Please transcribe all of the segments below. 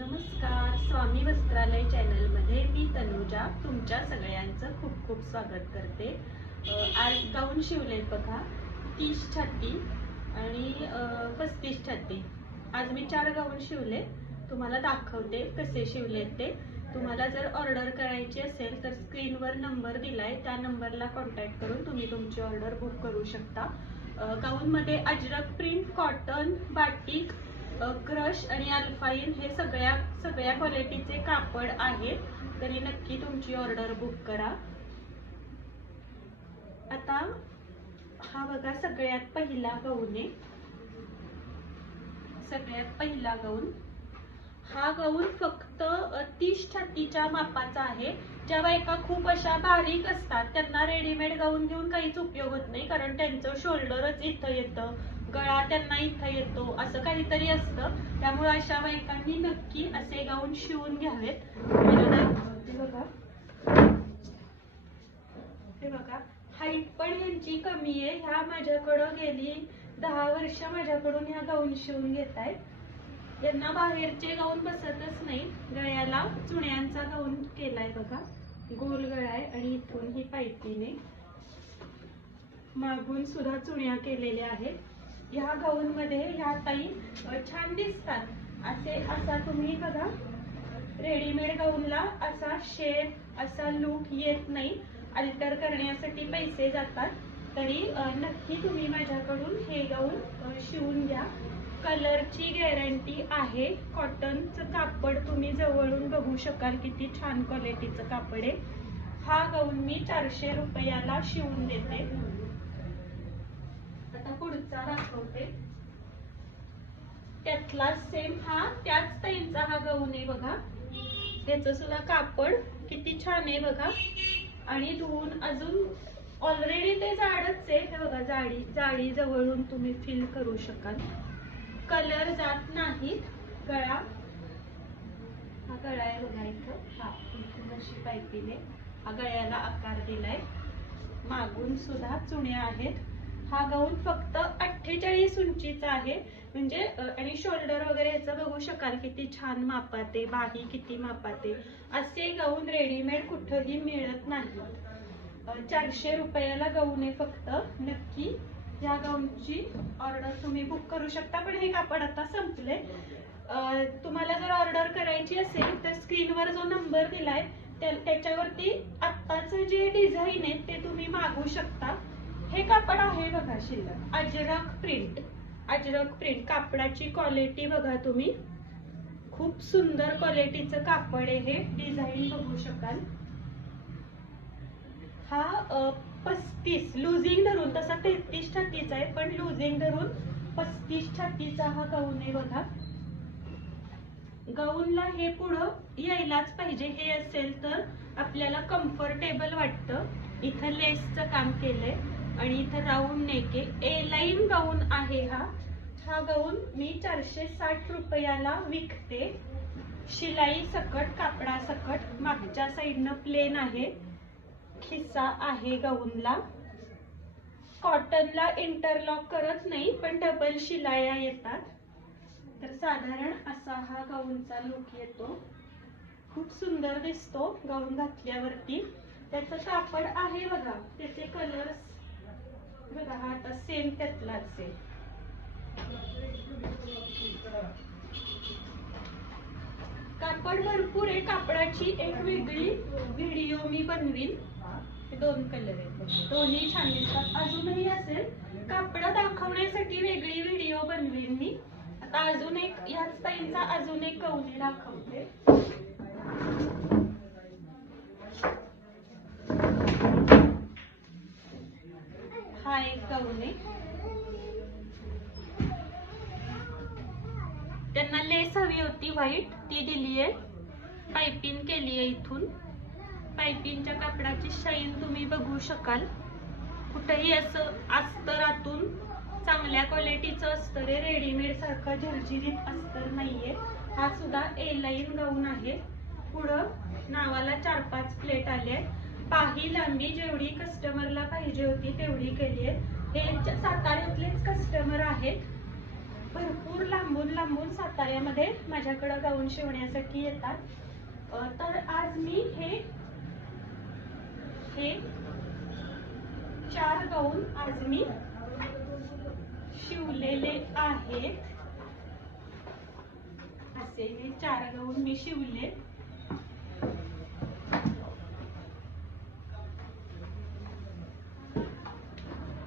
नमस्कार, स्वामी वस्त्रालय चॅनल मध्ये मी तनुजा तुमच्या सगळ्यांचं खूप खूप स्वागत करते। आज गाऊन शिवलेत बघा, 30 छाती आणि 35 छाती। आज मी 4 गाऊन शिवले, तुम्हाला दाखवते कसे शिवलेत ते। तुम्हाला जर ऑर्डर करायची असेल तर स्क्रीनवर नंबर दिलाय, त्या नंबरला कॉन्टॅक्ट करून तुम्ही तुमची ऑर्डर बुक करू शकता। गाऊन मध्ये Ajrak print, cotton, batik, crush आणि अल्फाइन हे सगळ्या क्वालिटीचे कापड आहे, तरी नक्की तुमची ऑर्डर बुक करा। आता हा बघा सगळ्यात पहिला गाऊन आहे, सगळ्यात पहिला गाऊन। हा गाऊन फक्त 30 छातीच्या मापाचा आहे। ज्या बायका खूप अशा बारीक असतात त्यांना रेडीमेड गाऊन घेऊन काहीच उपयोग होत नाही, कारण त्यांचं शोल्डरच इथं येतं, गळा त्यांना इथं येतो, असं काहीतरी असतं। त्यामुळे अशा बायकांनी नक्की असे गाऊन शिवून घ्यावेत। हे बघा हाईट पण यांची कमी आहे। ह्या माझ्याकडं गेली 10 वर्ष माझ्याकडून ह्या गाऊन शिवून घेत आहेत। यांना बाहेरचे गाऊन बसतच नाही। गळ्याला चुण्यांचा गाऊन केलाय बघा, गोल गळा आहे आणि इथून ही पायपिने मागून सुद्धा चुण्या केलेल्या आहेत। ह्या गाऊन मध्ये ह्या ताई छान दिसतात। असा तुम्ही बघा, रेडीमेड गाऊनला असा शेप, असा लुक येत नाही। अल्टर करण्यासाठी पैसे जातात, तरी नक्की तुम्ही माझ्याकडून हे गाऊन शिवून घ्या। कलरची गॅरंटी आहे। कॉटनचं कापड तुम्ही जवळून बघू शकाल, किती छान क्वालिटीचं कापड आहे। हा गाऊन मी 400 रुपयाला शिवून देते। आता पुढचा दाखवते, त्यातला सेम हा त्याच ताईंचा हा गाऊन आहे बघा। त्याचं सुद्धा कापड किती छान आहे बघा, आणि धुवून अजून ऑलरेडी ते जाडच आहे। हे बघा, जाडी जवळून तुम्ही फील करू शकाल, कलर जात नाही। गळा हा गळा आहे बघा, इथं इथून अशी पायपिने हा गळ्याला आकार दिलाय, मागून सुद्धा चुण्या आहेत। हा गाऊन फक्त 48 उंचीचा आहे, म्हणजे आणि शोल्डर वगैरे याचं बघू शकाल किती छान मापात आहे, बाही किती मापात आहे। असे गाऊन रेडीमेड कुठेही मिळत नाही। 400 रुपयाला गाऊन आहे फक्त। नक्की या गाऊनची ऑर्डर तुम्ही बुक करू शकता, पण हे कापड आता संपले। तुम्हाला जर ऑर्डर करायची असेल तर स्क्रीनवर जो नंबर दिलाय त्याच्यावरती आत्ताचं जे डिझाईन आहे ते तुम्ही मागवू शकता। हे कापड आहे बघा शिल्लक, अजरक प्रिंट कापडाची क्वालिटी बघा तुम्ही, खूप सुंदर क्वालिटीचं कापड आहे। हे डिझाईन बघू शकाल। हा 35 लुजिंग धरून, तसा 33 छातीचा आहे पण लुजिंग धरून 35 छातीचा हा गाऊन आहे बघा। गाऊनला हे पुढं यायलाच पाहिजे, हे असेल तर आपल्याला कम्फर्टेबल वाटतं। इथं लेसचं काम केलंय आणि इथं राऊंड नेक आहे। ए लाईन गाऊन आहे हा गाऊन मी 460 रुपयाला विकते। शिलाई सकट, कापडा सकट, मागच्या साईडनं प्लेन आहे, खिसा आहे गाऊनला। कॉटनला इंटरलॉक करत नाही, पण डबल शिलाया येतात। तर साधारण असा हा गाऊनचा लुक येतो, खूप सुंदर दिसतो गाऊन घातल्यावरती। त्याचं कापड आहे बघा, त्याचे कलर्स बघा, हा आता सेम त्यातलाच आहे। कापड भरपूर आहे, कापडाची एक वेगळी व्हिडिओ मी बनवीन। हे 2 कलर आहेत, दोन्ही छान दिसतात। अजूनही असेल कापड दाखवण्यासाठी वेगळी व्हिडिओ बनवीन मी। आता अजून एक ह्याच ताईंचा अजून एक गाऊन दाखवते। हा एक गाऊन आहे, त्यांना लेस हवी होती व्हाईट, ती दिली आहे। पाइपिंग केली आहे इथून, पाइपिंगच्या कापडाची शाईन तुम्ही बघू शकाल। कुठेही असं अस्तरातून चांगल्या क्वालिटीचं अस्तर आहे, रेडीमेड सारखं झिरझिरीत अस्तर नाहीये। हा सुद्धा ए लाईन गाऊन आहे। पुढं नावाला 4-5 प्लेट आले। बाही लांबी जेवढी कस्टमरला पाहिजे होती तेवढी केली आहे। हे साताऱ्यातलेच कस्टमर आहेत। भरपूर लांबून लांबून साताऱ्यामध्ये माझ्याकडं गाऊन शिवण्यासाठी येतात. तर आज मी हे 4 गाऊन आज मी शिवलेले आहेत. असे हे 4 गाऊन मी शिवले.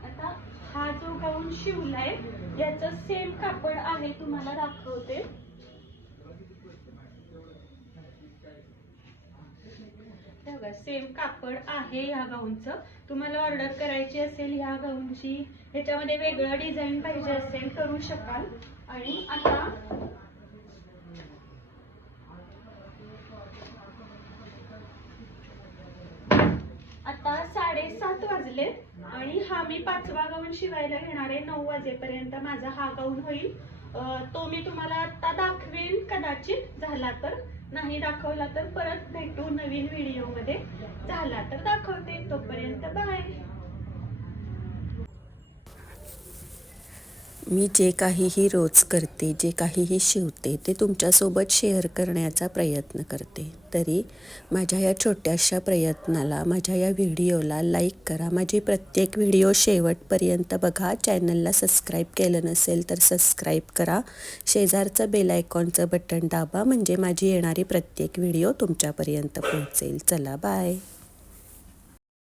आता हा जो गाऊन शिवलाय याचं सेम कापड आहे, तुम्हाला दाखवते. सेम कापड आहे ह्या गाऊनचं. तुम्हाला ऑर्डर करायची असेल ह्या गाऊनची, ह्याच्यामध्ये वेगळं डिझाईन पाहिजे असेल करू शकाल. आणि आता 7:30 वाजले आणि हा मी 5वा गाऊन शिवायला घेणार आहे. 9 वाजेपर्यंत माझा हा गाऊन होईल. तो मी तुम्हाला आता दाखवेन, कदाचित झाला तर. नाही दाखवला तर परत भेटू नवीन व्हिडिओ मध्ये. झाला तर दाखवते. तोपर्यंत बाय. मी जे काहीही रोज करते, जे काहीही शिवते ते तुमच्यासोबत शेअर करण्याचा प्रयत्न करते. तरी माझ्या या छोट्याशा प्रयत्नाला, माझ्या या व्हिडिओला लाईक करा. माझी प्रत्येक व्हिडिओ शेवटपर्यंत बघा. चॅनलला सबस्क्राईब केलं नसेल तर सबस्क्राईब करा. शेजारचं बेल आयकॉनचं बटन दाबा, म्हणजे माझी येणारी प्रत्येक व्हिडिओ तुमच्यापर्यंत पोहोचेल. चला बाय.